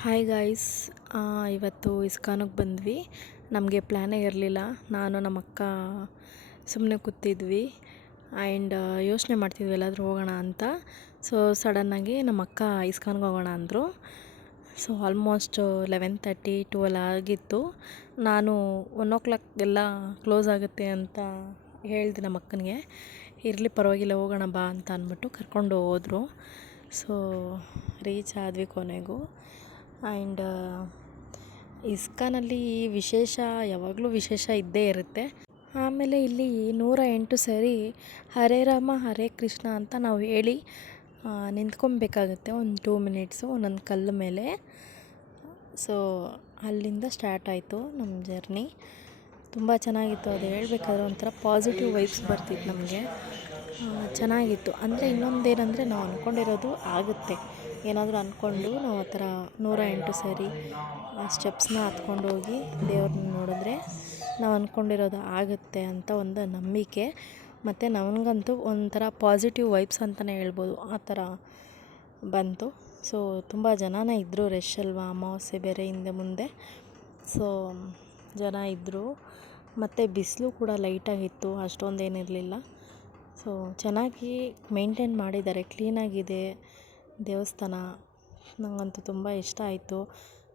Hi guys ಇವತ್ತು ಇಸ್ಕಾನಿಗೆ ಬಂದ್ವಿ. ನಮಗೆ ಪ್ಲ್ಯಾನೇ ಇರಲಿಲ್ಲ. ನಾನು ನಮ್ಮ ಅಕ್ಕ ಸುಮ್ಮನೆ ಕೂತಿದ್ವಿ. ಆ್ಯಂಡ್ ಯೋಚನೆ ಮಾಡ್ತಿದ್ವಿ ಎಲ್ಲಾದರೂ ಹೋಗೋಣ ಅಂತ. ಸೊ ಸಡನ್ನಾಗಿ ನಮ್ಮ ಅಕ್ಕ ಇಸ್ಕಾನ್ಗೆ ಹೋಗೋಣ ಅಂದರು. So almost eleven thirty twelve ಆಗಿತ್ತು. ನಾನು ಒನ್ ಓ ಕ್ಲಾಕ್ ಎಲ್ಲ ಕ್ಲೋಸ್ ಆಗುತ್ತೆ ಅಂತ ಹೇಳಿದೆ ನಮ್ಮ ಅಕ್ಕನಿಗೆ. ಇರಲಿ ಪರವಾಗಿಲ್ಲ, ಹೋಗೋಣ ಬಾ ಅಂತ ಅಂದ್ಬಿಟ್ಟು ಕರ್ಕೊಂಡು ಹೋದರು. ಸೊ ರೀಚ್ ಆದ್ವಿ ಕೊನೆಗೂ. ಆ್ಯಂಡ್ ಇಸ್ಕಾನಲ್ಲಿ ವಿಶೇಷ, ಯಾವಾಗಲೂ ವಿಶೇಷ ಇದ್ದೇ ಇರುತ್ತೆ. ಆಮೇಲೆ ಇಲ್ಲಿ ನೂರ ಎಂಟು ಸರಿ ಹರೇ ರಾಮ, ಹರೇ ಕೃಷ್ಣ ಅಂತ ನಾವು ಹೇಳಿ ನಿಂತ್ಕೊಬೇಕಾಗುತ್ತೆ ಒಂದು ಟೂ ಮಿನಿಟ್ಸು ಒಂದೊಂದು ಕಲ್ಲು ಮೇಲೆ. ಸೊ, ಅಲ್ಲಿಂದ ಸ್ಟಾರ್ಟ್ ಆಯಿತು ನಮ್ಮ ಜರ್ನಿ. ತುಂಬ ಚೆನ್ನಾಗಿತ್ತು ಅದು. ಹೇಳ್ಬೇಕಾದ್ರೆ ಒಂಥರ ಪಾಸಿಟಿವ್ ವೈಬ್ಸ್ ಬರ್ತಿತ್ತು ನಮಗೆ. ಚೆನ್ನಾಗಿತ್ತು. ಅಂದರೆ ಇನ್ನೊಂದೇನೆಂದರೆ ನಾವು ಅಂದ್ಕೊಂಡಿರೋದು ಆಗುತ್ತೆ. ಏನಾದರೂ ಅಂದ್ಕೊಂಡು ನಾವು ಆ ಥರ ನೂರ ಎಂಟು ಸರಿ ಆ ಸ್ಟೆಪ್ಸ್ನ ಹತ್ಕೊಂಡು ಹೋಗಿ ದೇವ್ರನ್ನ ನೋಡಿದ್ರೆ ನಾವು ಅಂದ್ಕೊಂಡಿರೋದು ಆಗುತ್ತೆ ಅಂತ ಒಂದು ನಂಬಿಕೆ. ಮತ್ತು ನನಗಂತೂ ಒಂಥರ ಪಾಸಿಟಿವ್ ವೈಬ್ಸ್ ಅಂತಲೇ ಹೇಳ್ಬೋದು. ಆ ಥರ ಬಂತು. ಸೊ ತುಂಬ ಜನನೇ ಇದ್ದರು ರಶ್ ಅಲ್ವಾ ಅಮಾವಾಸ್ಯೆ ಬೇರೆ ಹಿಂದೆ ಮುಂದೆ. ಸೊ ಜನ ಇದ್ದರು. ಮತ್ತು ಬಿಸಿಲು ಕೂಡ ಲೈಟಾಗಿತ್ತು ಅಷ್ಟೊಂದೇನಿರಲಿಲ್ಲ ಸೊ ಚೆನ್ನಾಗಿ ಮೇಂಟೈನ್ ಮಾಡಿದ್ದಾರೆ ಕ್ಲೀನಾಗಿದೆ ದೇವಸ್ಥಾನ. ನನಗಂತೂ ತುಂಬ ಇಷ್ಟ ಆಯಿತು.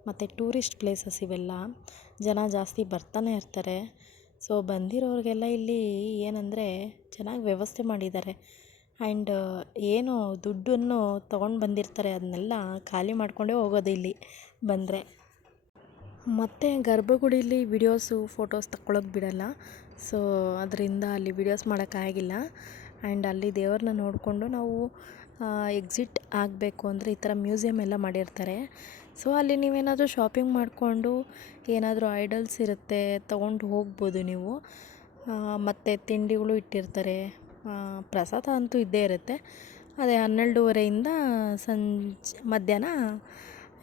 ಮತ್ತು ಟೂರಿಸ್ಟ್ ಪ್ಲೇಸಸ್ ಇವೆಲ್ಲ, ಜನ ಜಾಸ್ತಿ ಬರ್ತಾನೆ ಇರ್ತಾರೆ. ಸೊ ಬಂದಿರೋರಿಗೆಲ್ಲ ಇಲ್ಲಿ ಏನಂದರೆ ಚೆನ್ನಾಗಿ ವ್ಯವಸ್ಥೆ ಮಾಡಿದ್ದಾರೆ. ಆ್ಯಂಡ್ ಏನು ದುಡ್ಡನ್ನು ತೊಗೊಂಡು ಬಂದಿರ್ತಾರೆ, ಅದನ್ನೆಲ್ಲ ಖಾಲಿ ಮಾಡಿಕೊಂಡೇ ಹೋಗೋದು ಇಲ್ಲಿ ಬಂದರೆ. ಮತ್ತು ಗರ್ಭಗುಡಿಲಿ ವಿಡಿಯೋಸು ಫೋಟೋಸ್ ತಕ್ಕೊಳ್ಳೋಕೆ ಬಿಡಲ್ಲ. ಸೊ ಅದರಿಂದ ಅಲ್ಲಿ ವಿಡಿಯೋಸ್ ಮಾಡೋಕ್ಕಾಗಿಲ್ಲ ಆ್ಯಂಡ್ ಅಲ್ಲಿ ದೇವ್ರನ್ನ ನೋಡಿಕೊಂಡು ನಾವು ಎಕ್ಸಿಟ್ ಆಗಬೇಕು ಅಂದರೆ ಈ ಥರ ಮ್ಯೂಸಿಯಮ್ ಎಲ್ಲ ಮಾಡಿರ್ತಾರೆ. ಸೊ ಅಲ್ಲಿ ನೀವೇನಾದರೂ ಶಾಪಿಂಗ್ ಮಾಡಿಕೊಂಡು ಏನಾದರೂ ಐಡಲ್ಸ್ ಇರುತ್ತೆ ತೊಗೊಂಡು ಹೋಗ್ಬೋದು ನೀವು. ಮತ್ತು ತಿಂಡಿಗಳು ಇಟ್ಟಿರ್ತಾರೆ. ಪ್ರಸಾದ ಅಂತೂ ಇದ್ದೇ ಇರುತ್ತೆ. ಅದೇ ಹನ್ನೆರಡೂವರೆಯಿಂದ ಸಂಜೆ ಮಧ್ಯಾಹ್ನ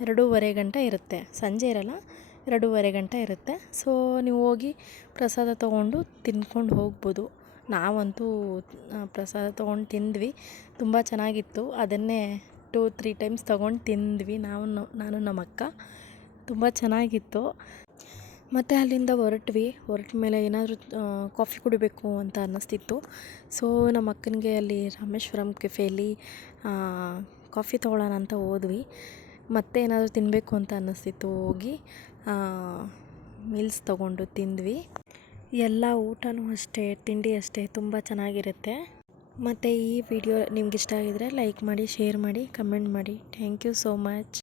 ಎರಡೂವರೆ ಗಂಟೆ ಇರುತ್ತೆ. ಸಂಜೆ ಇರಲ್ಲ. ಎರಡೂವರೆ ಗಂಟೆ ಇರುತ್ತೆ. ಸೊ ನೀವು ಹೋಗಿ ಪ್ರಸಾದ ತೊಗೊಂಡು ತಿನ್ಕೊಂಡು ಹೋಗ್ಬೋದು. ನಾವಂತೂ ಪ್ರಸಾದ ತೊಗೊಂಡು ತಿಂದ್ವಿ. ತುಂಬ ಚೆನ್ನಾಗಿತ್ತು. ಅದನ್ನೇ ಟೂ ತ್ರೀ ಟೈಮ್ಸ್ ತೊಗೊಂಡು ತಿಂದ್ವಿ ನಾವು, ನಾನು ನಮ್ಮ ಅಕ್ಕ. ತುಂಬ ಚೆನ್ನಾಗಿತ್ತು. ಮತ್ತು ಅಲ್ಲಿಂದ ಹೊರಟ್ವಿ. ಹೊರಟ ಮೇಲೆ ಏನಾದರೂ ಕಾಫಿ ಕುಡಿಬೇಕು ಅಂತ ಅನ್ನಿಸ್ತಿತ್ತು. ಸೊ ನಮ್ಮ ಅಕ್ಕನಿಗೆ ಅಲ್ಲಿ ರಾಮೇಶ್ವರಂ ಕೆಫೆಯಲ್ಲಿ ಕಾಫಿ ತೊಗೊಳ್ಳೋಣ ಅಂತ ಹೋದ್ವಿ. ಮತ್ತೆ ಏನಾದರೂ ತಿನ್ನಬೇಕು ಅಂತ ಅನ್ನಿಸ್ತಿತ್ತು ಹೋಗಿ. ಮೀಲ್ಸ್ ತಗೊಂಡು ತಿಂದ್ವಿ. ಎಲ್ಲ ಊಟನೂ ಅಷ್ಟೇ, ತಿಂಡಿ ಅಷ್ಟೇ, ತುಂಬ ಚೆನ್ನಾಗಿರುತ್ತೆ. ಮತ್ತು ಈ ವಿಡಿಯೋ ನಿಮ್ಗೆ ಇಷ್ಟ ಆಗಿದ್ರೆ ಲೈಕ್ ಮಾಡಿ ಶೇರ್ ಮಾಡಿ ಕಮೆಂಟ್ ಮಾಡಿ. Thank you so much